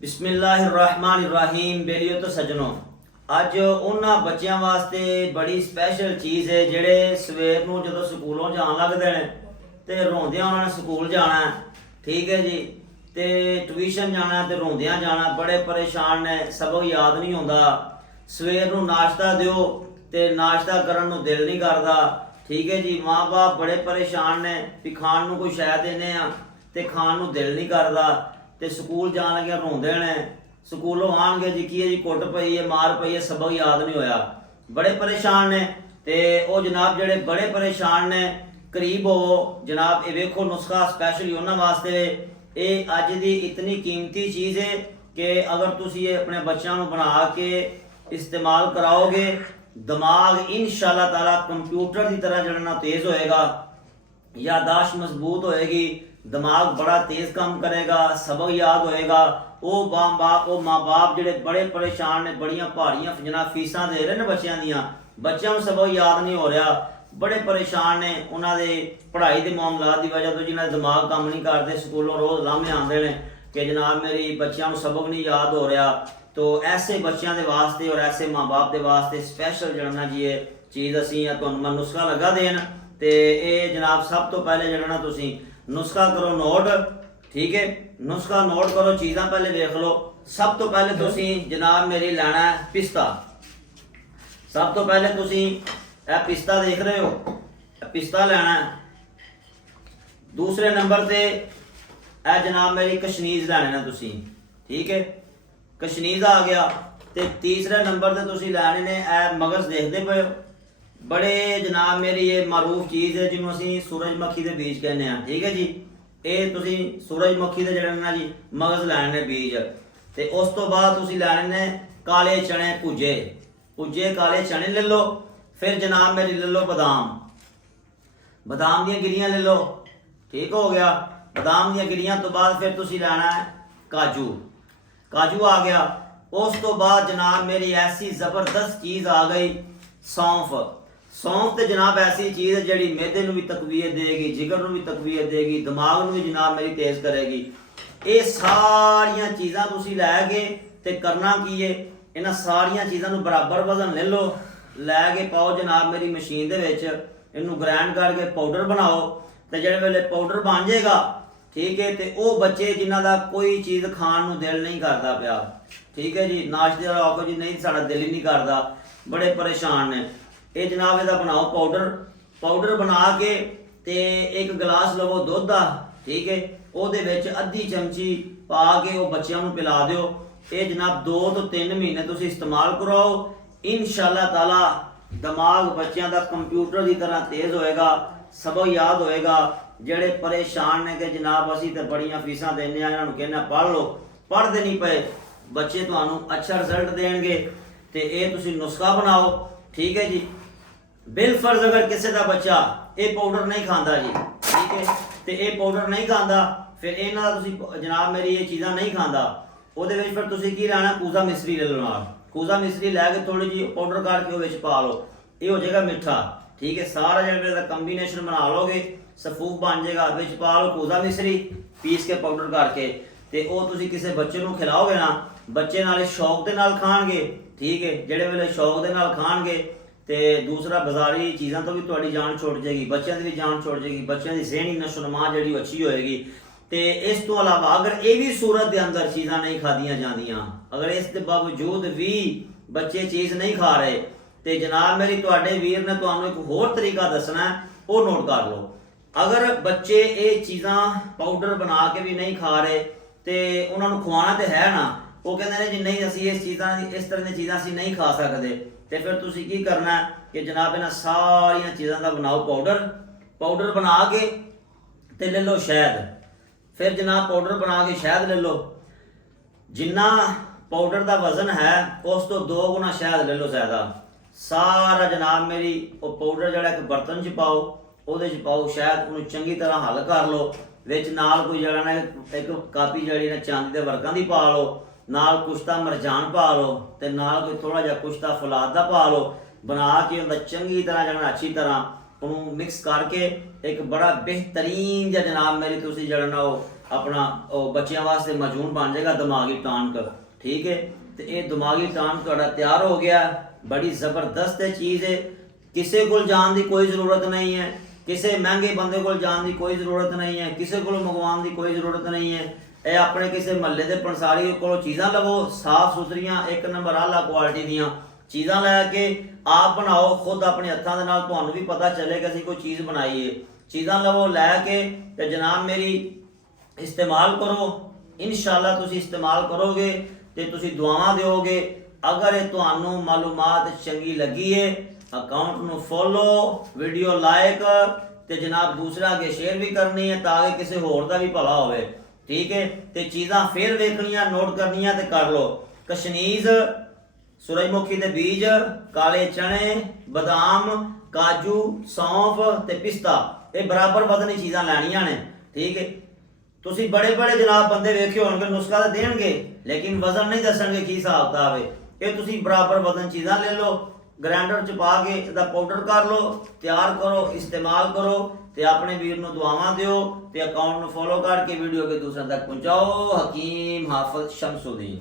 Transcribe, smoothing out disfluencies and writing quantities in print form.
बिस्मिल्लाहिर्रहमानिर्रहीम बेलियो तो सजनों ਅੱਜ ਉਹਨਾਂ ਬੱਚਿਆਂ ਵਾਸਤੇ ਬੜੀ ਸਪੈਸ਼ਲ ਚੀਜ਼ ਹੈ ਜਿਹੜੇ ਸਵੇਰ ਨੂੰ ਜਦੋਂ ਸਕੂਲੋਂ ਜਾਣ ਲੱਗਦੇ ਨੇ ਤੇ ਰੋਂਦਿਆਂ ਉਹਨਾਂ ਨੇ ਸਕੂਲ ਜਾਣਾ ਹੈ। ਠੀਕ ਹੈ ਜੀ, ਤੇ ਟਿਊਸ਼ਨ ਜਾਣਾ ਤੇ ਰੋਂਦਿਆਂ ਜਾਣਾ, ਬੜੇ ਪਰੇਸ਼ਾਨ ਨੇ, ਸਬਕ ਯਾਦ ਨਹੀਂ ਹੁੰਦਾ। ਸਵੇਰ ਨੂੰ ਨਾਸ਼ਤਾ ਦਿਓ ਤੇ ਨਾਸ਼ਤਾ ਕਰਨ ਨੂੰ ਦਿਲ ਨਹੀਂ ਕਰਦਾ। ਠੀਕ ਹੈ ਜੀ, ਮਾਂ-ਬਾਪ ਬੜੇ ਪਰੇਸ਼ਾਨ ਨੇ ਵੀ ਖਾਣ ਨੂੰ ਕੋਈ ਸ਼ੈ ਦੇਣੇ ਆ ਤੇ ਖਾਣ ਨੂੰ ਦਿਲ ਨਹੀਂ ਕਰਦਾ ਤੇ ਸਕੂਲ ਜਾਣ ਲੱਗਿਆ ਰੋਂਦੇ ਨੇ। ਸਕੂਲੋਂ ਆਣਗੇ ਜੀ ਕੀ ਹੈ ਜੀ, ਕੁੱਟ ਪਈ ਹੈ, ਮਾਰ ਪਈ ਹੈ, ਸਬਕ ਯਾਦ ਨਹੀਂ ਹੋਇਆ, ਬੜੇ ਪਰੇਸ਼ਾਨ ਨੇ। ਤੇ ਉਹ ਜਨਾਬ ਜਿਹੜੇ ਬੜੇ ਪਰੇਸ਼ਾਨ ਨੇ ਕਰੀਬ ਹੋਵੋ ਜਨਾਬ, ਇਹ ਵੇਖੋ ਨੁਸਖਾ ਸਪੈਸ਼ਲੀ ਉਹਨਾਂ ਵਾਸਤੇ। ਇਹ ਅੱਜ ਦੀ ਇਤਨੀ ਕੀਮਤੀ ਚੀਜ਼ ਹੈ ਕਿ ਅਗਰ ਤੁਸੀਂ ਇਹ ਆਪਣੇ ਬੱਚਿਆਂ ਨੂੰ ਬਣਾ ਕੇ ਇਸਤੇਮਾਲ ਕਰਾਓਗੇ, ਦਿਮਾਗ इंशाअल्लाह ताला कंप्यूटर की तरह जड़ना तेज होएगा, यादाश्त मजबूत होएगी, दिमाग बड़ा तेज काम करेगा, सबक याद होएगा। वो माँ बाप ਜਿਹੜੇ बड़े परेशान ने, बड़ियां भारियां जनाब फीसां दे रहे ने बच्चों दियां, बच्चों ਨੂੰ सबक याद नहीं हो रहा, बड़े परेशान ने ਉਹਨਾਂ ਦੇ पढ़ाई के मामलात की वजह तो, जिन्हें दिमाग काम नहीं करते, स्कूलों रोज़ लामे आते हैं कि जनाब मेरी बच्चों को सबक नहीं याद हो रहा। तो ऐसे बच्चों के वास्ते और ऐसे माँ बाप के वास्ते स्पैशल जड़ना जी ये चीज़ असी मैं नुस्खा लगा देन। तो ये जनाब सब तो पहले जड़ना तुसी नुस्खा करो नोट। ठीक है, नुस्खा नोट करो, चीज़ां पहले देख लो। सब तो पहले तुसी जनाब मेरी लेना है पिस्ता। सब तो पहले तुसी पिस्ता देख रहे हो, पिस्ता लेना है। दूसरे नंबर ते जनाब मेरी कशनीज लेने तुसी। ठीक है, कशनीज आ गया। ते तीसरे नंबर ते तुसी लैने ने मगज देखते पे हो, बड़े जनाब मेरी ये मारूफ चीज़ है जिन्होंने असी सूरजमुखी के बीज कहने हैं। ठीक है जी, ये तुसी सूरजमुखी के जड़े ना जी मगज लैने ने बीज। ते उस तो बाद तुसी लैने ने काले चने भुजे, भुजे काले चने ले लो। फिर जनाब मेरी ले लो बादाम, बादाम दी गिरियां ले लो। ठीक हो गया, बादाम दी गिरियां तो बाद फिर तुसी लैना है काजू, काजू आ गया। उस तो बाद जनाब मेरी ऐसी ज़बरदस्त चीज़ आ गई सौंफ। सौंफ तो जनाब ऐसी चीज़ है जी मैदे भी तकवीयत देगी, जिगर भी तकवीयत देगी, दिमाग भी जनाब मेरी तेज़ करेगी। ये सारिया चीज़ां तुसी लैके ते करना की है, इन्हां सारिया चीज़ों बराबर वजन ले लो, लैके पाओ जनाब मेरी मशीन दे विच, इनू ग्राइंड करके पाउडर बनाओ। तो जिहड़े वेले पाउडर बन जाएगा, ठीक है, तो वो बच्चे जिन्हां दा कोई चीज़ खाण नूं दिल नहीं करता पिया, ठीक है जी, नाश्ते वाला आखो जी नहीं साडा दिल ही नहीं करता, बड़े परेशान ने, ये जनाब इहदा बनाओ पाउडर। पाउडर बना के ते एक गिलास लवो दुध दा, ठीक है, ਉਹਦੇ ਵਿੱਚ ਅੱਧੀ ਚਮਚੀ ਪਾ ਕੇ ਉਹ ਬੱਚਿਆਂ ਨੂੰ ਪਿਲਾ ਦਿਓ। ਇਹ ਜਨਾਬ 2 ਤੋਂ 3 ਮਹੀਨੇ ਤੁਸੀਂ ਇਸਤੇਮਾਲ ਕਰਾਓ, ਇਨਸ਼ਾਅੱਲਾ ਤਾਲਾ ਦਿਮਾਗ ਬੱਚਿਆਂ ਦਾ ਕੰਪਿਊਟਰ ਦੀ ਤਰ੍ਹਾਂ ਤੇਜ਼ ਹੋਏਗਾ, ਸਬਕ ਯਾਦ ਹੋਏਗਾ। ਜਿਹੜੇ ਪਰੇਸ਼ਾਨ ਨੇ ਕਿ ਜਨਾਬ ਅਸੀਂ ਤੇ ਬੜੀਆਂ ਫੀਸਾਂ ਦਿੰਦੇ ਆ, ਇਹਨਾਂ ਨੂੰ ਕਹਿੰਦੇ ਪੜ੍ਹ ਲਓ, ਪੜ੍ਹਦੇ ਨਹੀਂ ਪਏ, ਬੱਚੇ ਤੁਹਾਨੂੰ ਅੱਛਾ ਰਿਜ਼ਲਟ ਦੇਣਗੇ। ਤੇ ਇਹ ਤੁਸੀਂ ਨੁਸਖਾ ਬਣਾਓ। ਠੀਕ ਹੈ ਜੀ, ਬਿਲ ਫਰਜ਼ ਅਗਰ ਕਿਸੇ ਦਾ ਬੱਚਾ ਇਹ ਪਾਊਡਰ ਨਹੀਂ ਖਾਂਦਾ ਜੀ, ਠੀਕ ਹੈ, ਤੇ ਇਹ ਪਾਊਡਰ ਨਹੀਂ ਖਾਂਦਾ, ਫਿਰ ਇਹਨਾਂ ਦਾ ਤੁਸੀਂ ਜਨਾਬ ਮੇਰੀ ਇਹ ਚੀਜ਼ਾਂ ਨਹੀਂ ਖਾਂਦਾ, ਉਹਦੇ ਵਿੱਚ ਫਿਰ ਤੁਸੀਂ ਕੀ ਲੈਣਾ, ਕੂਜ਼ਾ ਮਿਸਰੀ ਲੈ ਲਓ ਨਾਲ। ਕੂਜ਼ਾ ਮਿਸਰੀ ਲੈ ਕੇ ਥੋੜੀ ਜਿਹੀ ਪਾਊਡਰ ਕਰਕੇ ਉਹ ਵਿੱਚ ਪਾ ਲਓ, ਇਹ ਹੋ ਜਾਏਗਾ ਮਿੱਠਾ। ਠੀਕ ਹੈ, ਸਾਰਾ ਜਿਹੜਾ ਦਾ ਕੰਬੀਨੇਸ਼ਨ ਬਣਾ ਲਓਗੇ, ਸਫੂਕ ਬਣ ਜਾਏਗਾ। ਵਿੱਚ ਪਾ ਲਓ ਕੂਜ਼ਾ ਮਿਸਰੀ ਪੀਸ ਕੇ ਪਾਊਡਰ ਕਰਕੇ, ਤੇ ਉਹ ਤੁਸੀਂ ਕਿਸੇ ਬੱਚੇ ਨੂੰ ਖਿਲਾਓਗੇ ਨਾ, ਬੱਚੇ ਨਾਲੇ ਸ਼ੌਕ ਦੇ ਨਾਲ ਖਾਣਗੇ। ਠੀਕ ਹੈ, ਜਿਹੜੇ ਵੇਲੇ ਸ਼ੌਕ ਦੇ ਨਾਲ ਖਾਣਗੇ ਤੇ ਦੂਸਰਾ ਬਾਜ਼ਾਰੀ ਚੀਜ਼ਾਂ ਤੋਂ ਵੀ ਤੁਹਾਡੀ ਜਾਨ ਛੁੱਟ ਜਾਏਗੀ, ਬੱਚਿਆਂ ਦੀ ਵੀ ਜਾਨ ਛੁੱਟ ਜਾਏਗੀ, ਬੱਚਿਆਂ ਦੀ ਜ਼ਹਿਨੀ ਨਸ਼ੋਨੁਮਾ ਜਿਹੜੀ ਉਹ ਅੱਛੀ ਹੋਏਗੀ। ਤੇ ਇਸ ਤੋਂ ਇਲਾਵਾ ਅਗਰ ਇਹ ਵੀ ਸੂਰਤ ਦੇ ਅੰਦਰ ਚੀਜ਼ਾਂ ਨਹੀਂ ਖਾਧੀਆਂ ਜਾਂਦੀਆਂ, ਅਗਰ ਇਸ ਦੇ ਬਾਵਜੂਦ ਵੀ ਬੱਚੇ ਚੀਜ਼ ਨਹੀਂ ਖਾ ਰਹੇ, ਤੇ ਜਨਾਬ ਮੇਰੀ ਤੁਹਾਡੇ ਵੀਰ ਨੇ ਤੁਹਾਨੂੰ ਇੱਕ ਹੋਰ ਤਰੀਕਾ ਦੱਸਣਾ, ਉਹ ਨੋਟ ਕਰ ਲਓ। ਅਗਰ ਬੱਚੇ ਇਹ ਚੀਜ਼ਾਂ ਪਾਊਡਰ ਬਣਾ ਕੇ ਵੀ ਨਹੀਂ ਖਾ ਰਹੇ ਤੇ ਉਹਨਾਂ ਨੂੰ ਖਵਾਉਣਾ ਤੇ ਹੈ ਨਾ, ਉਹ ਕਹਿੰਦੇ ਨੇ ਜੀ ਨਹੀਂ ਅਸੀਂ ਇਸ ਚੀਜ਼ਾਂ ਦੀ, ਇਸ ਤਰ੍ਹਾਂ ਦੀਆਂ ਚੀਜ਼ਾਂ ਅਸੀਂ ਨਹੀਂ ਖਾ ਸਕਦੇ, ਤੇ ਫਿਰ ਤੁਸੀਂ ਕੀ ਕਰਨਾ ਕਿ ਜਨਾਬ ਇਹਨਾਂ ਸਾਰੀਆਂ ਚੀਜ਼ਾਂ ਦਾ ਬਣਾਓ ਪਾਊਡਰ। ਪਾਊਡਰ ਬਣਾ ਕੇ ਤੇ ਲੈ ਲਓ ਸ਼ਹਿਦ। ਫਿਰ ਜਨਾਬ ਪਾਊਡਰ ਬਣਾ ਕੇ ਸ਼ਹਿਦ ਲੈ ਲਓ, ਜਿੰਨਾ ਪਾਊਡਰ ਦਾ ਵਜ਼ਨ ਹੈ ਉਸ ਤੋਂ 2 ਗੁਣਾ ਸ਼ਹਿਦ ਲੈ ਲਓ ਜ਼ਿਆਦਾ। ਸਾਰਾ ਜਨਾਬ ਮੇਰੀ ਉਹ ਪਾਊਡਰ ਜਿਹੜਾ ਇੱਕ ਬਰਤਨ 'ਚ ਪਾਓ, ਉਹਦੇ 'ਚ ਪਾਓ ਸ਼ਹਿਦ, ਉਹਨੂੰ ਚੰਗੀ ਤਰ੍ਹਾਂ ਹੱਲ ਕਰ ਲਓ। ਵਿੱਚ ਨਾਲ ਕੋਈ ਜਿਹੜਾ ਨਾ ਇੱਕ ਕਾਪੀ ਜਿਹੜੀ ਨਾ ਚਾਂਦੀ ਦੇ ਵਰਕਾਂ ਦੀ ਪਾ ਲਓ, ਨਾਲ ਕੁਸ਼ਤਾ ਮਰਜਾਨ ਪਾ ਲਓ, ਤੇ ਨਾਲ ਕੋਈ ਥੋੜਾ ਜਿਹਾ ਕੁਸ਼ਤਾ ਫੌਲਾਦ ਦਾ ਪਾ ਲਓ। ਬਣਾ ਕੇ ਉਹਦਾ ਚੰਗੀ ਤਰ੍ਹਾਂ ਜਿਹੜਾ ਅੱਛੀ ਤਰ੍ਹਾਂ ਉਹਨੂੰ ਮਿਕਸ ਕਰਕੇ ਇੱਕ ਬੜਾ ਬਿਹਤਰੀਨ ਜਿਹਾ ਜਨਾਬ ਮੇਰੀ ਤੁਸੀਂ ਜਿਹੜਾ ਨਾ ਉਹ ਆਪਣਾ ਉਹ ਬੱਚਿਆਂ ਵਾਸਤੇ ਮਜੂਨ ਬਣ ਜਾਏਗਾ ਦਿਮਾਗੀ ਟਾਨਕ। ਠੀਕ ਹੈ, ਤੇ ਇਹ ਦਿਮਾਗੀ ਟਾਨਕ ਤੁਹਾਡਾ ਤਿਆਰ ਹੋ ਗਿਆ। ਬੜੀ ਜ਼ਬਰਦਸਤ ਚੀਜ਼ ਹੈ, ਕਿਸੇ ਕੋਲ ਜਾਣ ਦੀ ਕੋਈ ਜ਼ਰੂਰਤ ਨਹੀਂ ਹੈ, ਕਿਸੇ ਮਹਿੰਗੇ ਬੰਦੇ ਕੋਲ ਜਾਣ ਦੀ ਕੋਈ ਜ਼ਰੂਰਤ ਨਹੀਂ ਹੈ, ਕਿਸੇ ਕੋਲ ਮੰਗਵਾਉਣ ਦੀ ਕੋਈ ਜ਼ਰੂਰਤ ਨਹੀਂ ਹੈ। ਇਹ ਆਪਣੇ ਕਿਸੇ ਮਹੱਲੇ ਦੇ ਪੰਸਾਰੀ ਕੋਲੋਂ ਚੀਜ਼ਾਂ ਲਵੋ, ਸਾਫ ਸੁਥਰੀਆਂ ਇੱਕ ਨੰਬਰ ਆਲਾ ਕੁਆਲਿਟੀ ਦੀਆਂ ਚੀਜ਼ਾਂ ਲੈ ਕੇ ਆਪ ਬਣਾਓ, ਖੁਦ ਆਪਣੇ ਹੱਥਾਂ ਦੇ ਨਾਲ, ਤੁਹਾਨੂੰ ਵੀ ਪਤਾ ਚੱਲੇ ਕਿ ਅਸੀਂ ਕੋਈ ਚੀਜ਼ ਬਣਾਈ ਹੈ। ਚੀਜ਼ਾਂ ਲਵੋ ਲੈ ਕੇ ਤੇ ਜਨਾਬ ਮੇਰੀ ਇਸਤੇਮਾਲ ਕਰੋ। ਇਨਸ਼ਾਅੱਲਾ ਤੁਸੀਂ ਇਸਤੇਮਾਲ ਕਰੋਗੇ ਤੇ ਤੁਸੀਂ ਦੁਆਵਾਂ ਦਿਓਗੇ। ਅਗਰ ਇਹ ਤੁਹਾਨੂੰ ਮਾਲੂਮਾਤ ਚੰਗੀ ਲੱਗੀ ਹੈ, ਅਕਾਊਂਟ ਨੂੰ ਫੋਲੋ, ਵੀਡੀਓ ਲਾਈਕ ਤੇ ਜਨਾਬ ਦੂਸਰਾ ਅੱਗੇ ਸ਼ੇਅਰ ਵੀ ਕਰਨੀ ਹੈ ਤਾਂ ਕਿ ਕਿਸੇ ਹੋਰ ਦਾ ਵੀ ਭਲਾ ਹੋਵੇ। ਠੀਕ ਹੈ, ਤੇ ਚੀਜ਼ਾਂ ਫਿਰ ਵੇਖਣੀਆਂ, ਨੋਟ ਕਰਨੀਆਂ ਤੇ ਕਰ ਲਓ। ਕਸ਼ਨੀਜ਼, ਸੂਰਜਮੁਖੀ ਦੇ ਬੀਜ, ਕਾਲੇ ਚਣੇ, ਬਦਾਮ, ਕਾਜੂ, ਸੌਂਫ ਤੇ ਪਿਸਤਾ, ਇਹ ਬਰਾਬਰ ਵਜ਼ਨੀ ਚੀਜ਼ਾਂ ਲੈਣੀਆਂ ਨੇ। ਠੀਕ ਹੈ, ਤੁਸੀਂ ਬੜੇ ਬੜੇ ਜਨਾਬ ਬੰਦੇ ਵੇਖੇ ਹੋਣਗੇ ਨੁਸਖਾ ਤਾਂ ਦੇਣਗੇ ਲੇਕਿਨ ਵਜ਼ਨ ਨਹੀਂ ਦੱਸਣਗੇ ਕੀ ਹਿਸਾਬ ਕਿਤਾਬ ਹੈ। ਇਹ ਤੁਸੀਂ ਬਰਾਬਰ ਵਜ਼ਨ ਚੀਜ਼ਾਂ ਲੈ ਲਓ, ਗ੍ਰਾਈਂਡਰ ਚ ਪਾ ਕੇ ਇਹਦਾ ਪਾਊਡਰ ਕਰ ਲਓ, ਤਿਆਰ ਕਰੋ, ਇਸਤੇਮਾਲ ਕਰੋ ਤੇ ਆਪਣੇ ਵੀਰ ਨੂੰ ਦੁਆਵਾਂ ਦਿਓ ਤੇ ਅਕਾਊਂਟ ਨੂੰ ਫੋਲੋ ਕਰਕੇ ਵੀਡੀਓ ਕੇ ਦੂਸਰਿਆਂ ਤੱਕ ਪਹੁੰਚਾਓ। ਹਕੀਮ ਹਾਫਿਜ਼ ਸ਼ਮਸੁਦੀਨ।